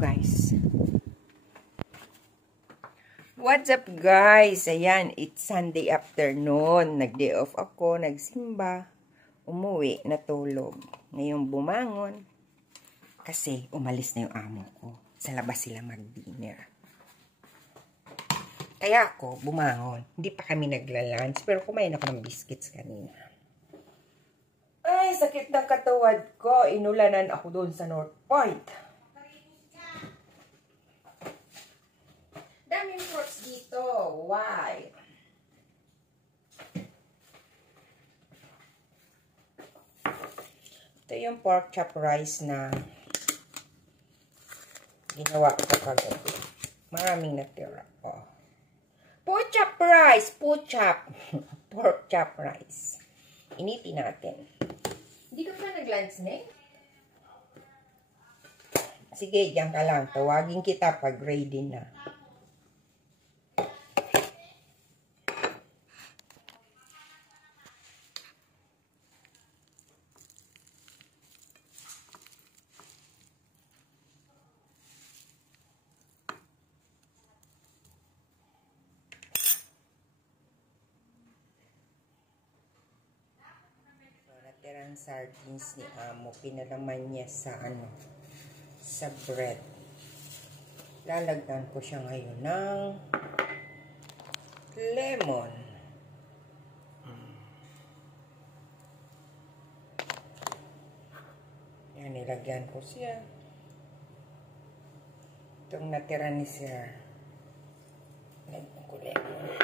guys. What's up guys? Ayan, it's Sunday afternoon. Nag-day off ako, nagsimba, umuwi, natulog. Ngayon bumangon kasi umalis na yung amo ko. Sa labas sila mag-dinner. Kaya ako bumangon. Hindi pa kami nagla-lunch pero kumain ako ng biscuits kanina. Ay, sakit ng katawad ko. Inulanan ako doon sa North Point. Daming fruits dito. Why? Ito yung pork chop rice na ginawa ko kagabi. Maraming natira. Oh. Pork chop rice. Pork chop. Pork chop rice. Initin natin. Hindi ka pa nag-lunch, ne? Sige, diyan ka lang. Tawagin kita pag ready na. Natirang sardines ni amo, pinalaman niya sa sa bread. Lalagyan ko siya ngayon ng lemon. Yan, nilagyan ko siya. Itong natira ni sir. Lagyan ko lemon.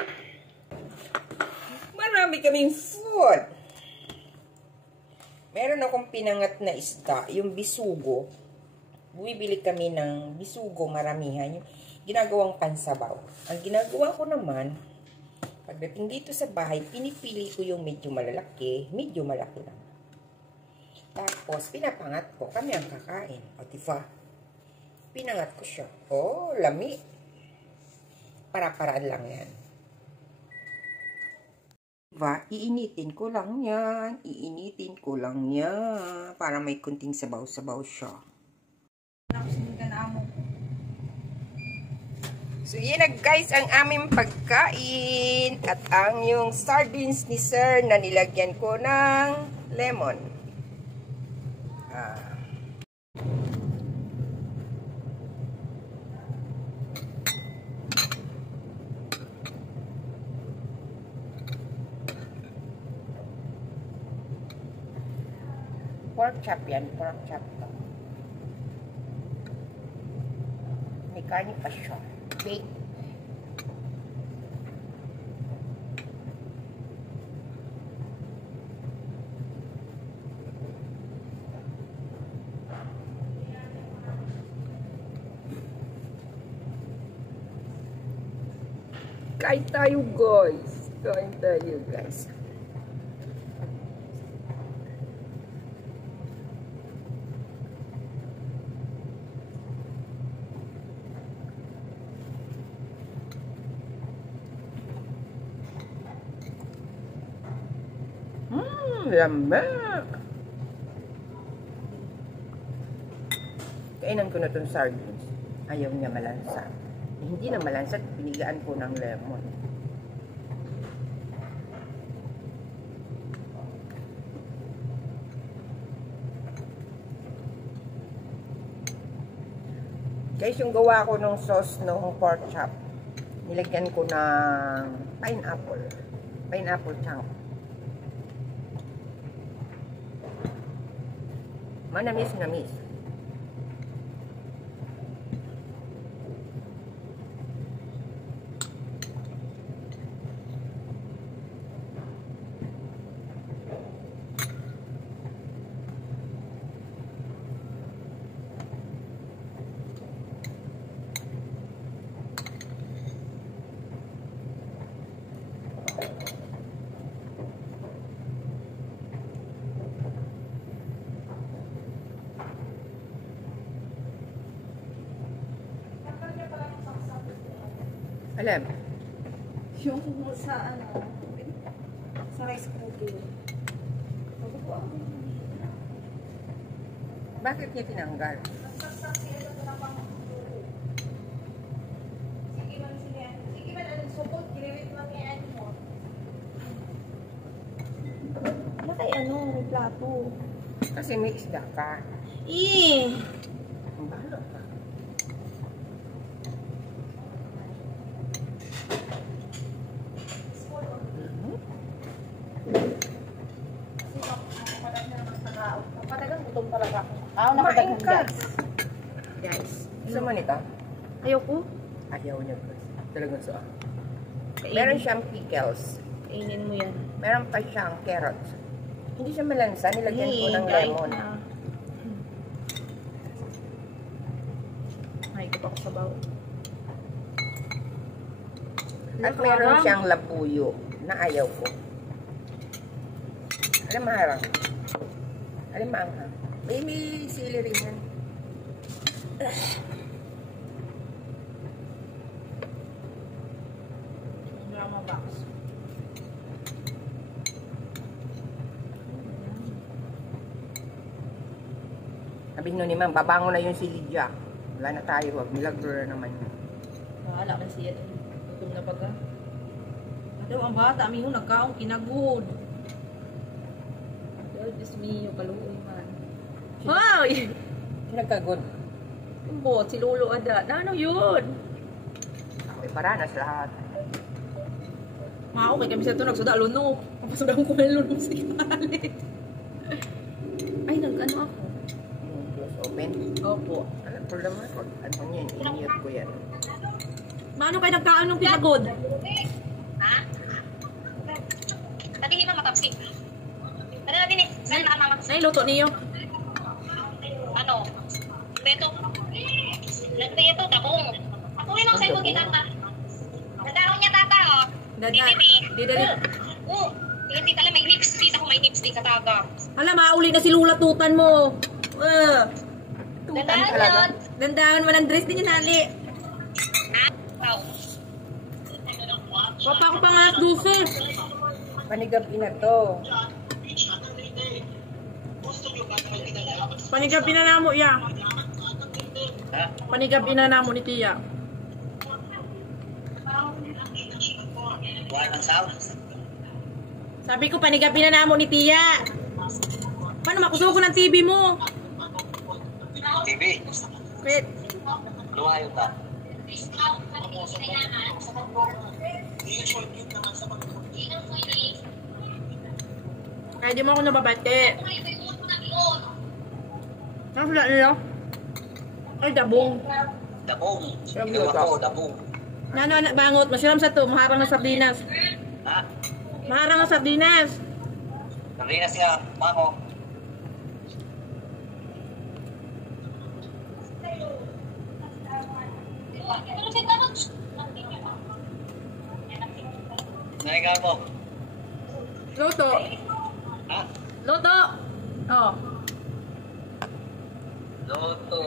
Marami kaming food. Meron akong pinangat na isda, yung bisugo. Bumibili kami ng bisugo, maramihan. Yung ginagawang pansabaw. Ang ginagawa ko naman, pagdating dito sa bahay, pinipili ko yung medyo malalaki, medyo malaki lang. Tapos, pinapangat ko. Kami ang kakain. O, diba? Pinangat ko siya. Oh, lami. Para-paraan lang yan. Diba? Iinitin ko lang yan. Iinitin ko lang yan. Para may kunting sabaw-sabaw siya. So, yun na guys ang aming pagkain. At ang yung sardines ni sir na nilagyan ko ng lemon. Pork chop yan. Pork chop to. May karni pa siya. Bake. Kain tayo guys. Kain tayo guys. Lamig. Kainan ko na itong sardines. Ayaw niya malansa. Hindi na malansa, binigaan ko ng lemon. Guys, yung gawa ko ng sauce ng pork chop, nilagyan ko ng pineapple. Pineapple chunk. Manamis-namis. Alam. Yung sa sa rice cooker. Bakit niya tinanggal? to. Kasi may isda ka. Eh! Ang bahala ka. Napadagang gutom talaga ako. Kumain ka. Guys, gusto mo nito? Ayoko. Ayaw niya guys. Talagang so. Kainin. Meron siyang pickles. Kainin mo yan. Meron pa siyang carrots. Hindi siya malansa. Nilagyan ko ng lemon. Ay, ito pa ko sabaw. At meron siyang labuyo na ayaw ko. Alam maharang. Alam maanghang. May sili rin yan. Drama box. Sabi nyo ni ma'am, babango na yung si Lydia. Wala na tayo. Wag milagro na naman yun. Wala man siya. Gutom na baga. Daw ang bata, amiho nagkaong kinagod. Diyos me, yung kaluoy man. Hoy! Nagkagod. Bot, si Lolo Ada. Ano yun? May paranas lahat. Mao kay kami sa ito nagsuda luno. Kapasuda ko kumain luno sa kitalit. Ay, nag-ano ako? Close open. Opo. Alam ko naman. Ano yun? Iniyot ko yan. Mano kayo nagkaan ng pinagod? Ha? Tadi mo makapsi. Ano na din eh? Saan makamama? Ay, luto niyo. Ano? Beto. Nagbeto, dabong. Ako rin ang sa'yo ginata. Nadaon niya tata, oh. Didali. Oo. Hindi tala may hips. Kita ko may hips din sa taga. Hala, mauli na si Lula tutan mo. Tutan Nadaon talaga. yun. Dandahan mo ng dress din yung nali. Ha? Ikaw. Papa ko pa nga 12. Panigabi na to. Panigabi na namo, ya. Panigabi na namo ni Tia. Sabi ko, panigabi na namo ni Tia. Paano makusugo ng TV mo? TV. Wait. Lumayo ta. Kaya di mo ako nababate. Ano sila nila? Ay, dabong. Dabong. Siyempre, Ginawa ko, dabong. dabong. Nano, bangot. Masiram sa to. Maharang na sardinas. Ha? Maharang na sardinas. Narinas nga, mango. Naiga mo. Luto. Ha? Luto. Oh. Loto.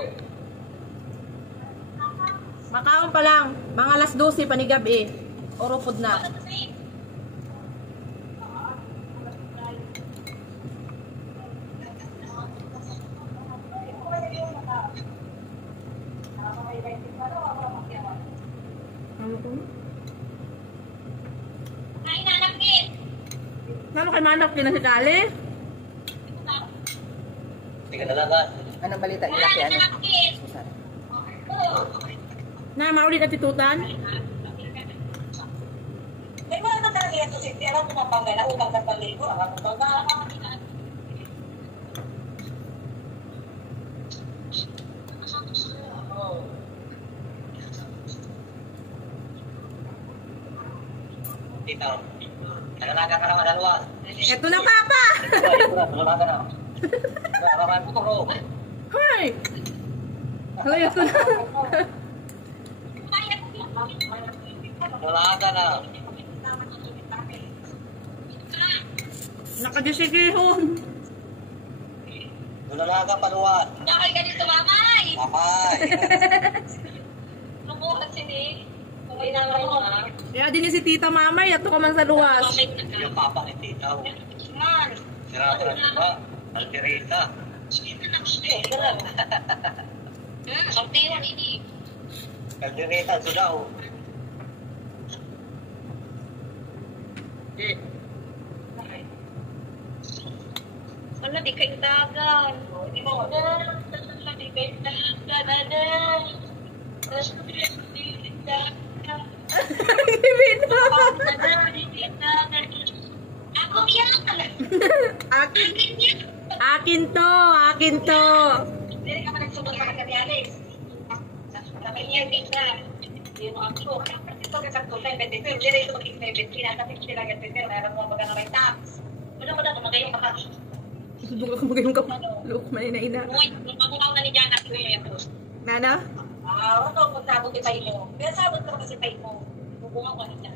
Makaon pa lang. Mga alas 12 panigabi. Oropod na. Kain na, napkin. Nano kay Manok kinasikali? Hindi ka talaga. Anong balita nila kay ano? Napkin. Susan. Na mauli na titutan? May mga nagkakaya to si Tira kung mapangga na utang sa paligo. Ang mapangga. Tito. Nagalaga ka naman dalawa. Ito na papa! Nagalaga na. Nagalaga ko to, bro. Hoy! Hoy, ito na. Nagalaga na. Nakadisigihon. Nagalaga paluwa. Nakay ka dito, mamay. Mamay. Lumuhan sini. Kung inangay mo, ha? Kaya din si tita mamay, ato ka man sa luwas. Yung papa ni Tita. Man. Sirado na diba? Alterita. Sortihan ini. Alterita, ito daw. Ano, di kayo dagan. Di mo, di kayo dagan, ada. Terus, di kayo dagan. Ako yan. Akin to. Hindi ka pa nagsubok sa Katialis. Sabi niya, ganda. Hindi mo ako. Ito ka sa tulay, pero hindi ito mag-expect. Kasi sila pero meron mo baga na may tax. Wala mo na ito, magayong baka. Subukan ko magayong ka. Look, manina. Uy, magunaw na ni Jana. Nana? Ito, kung sabot yung pay mo. Pero sabot ka kasi pay mo. Bubunga ko na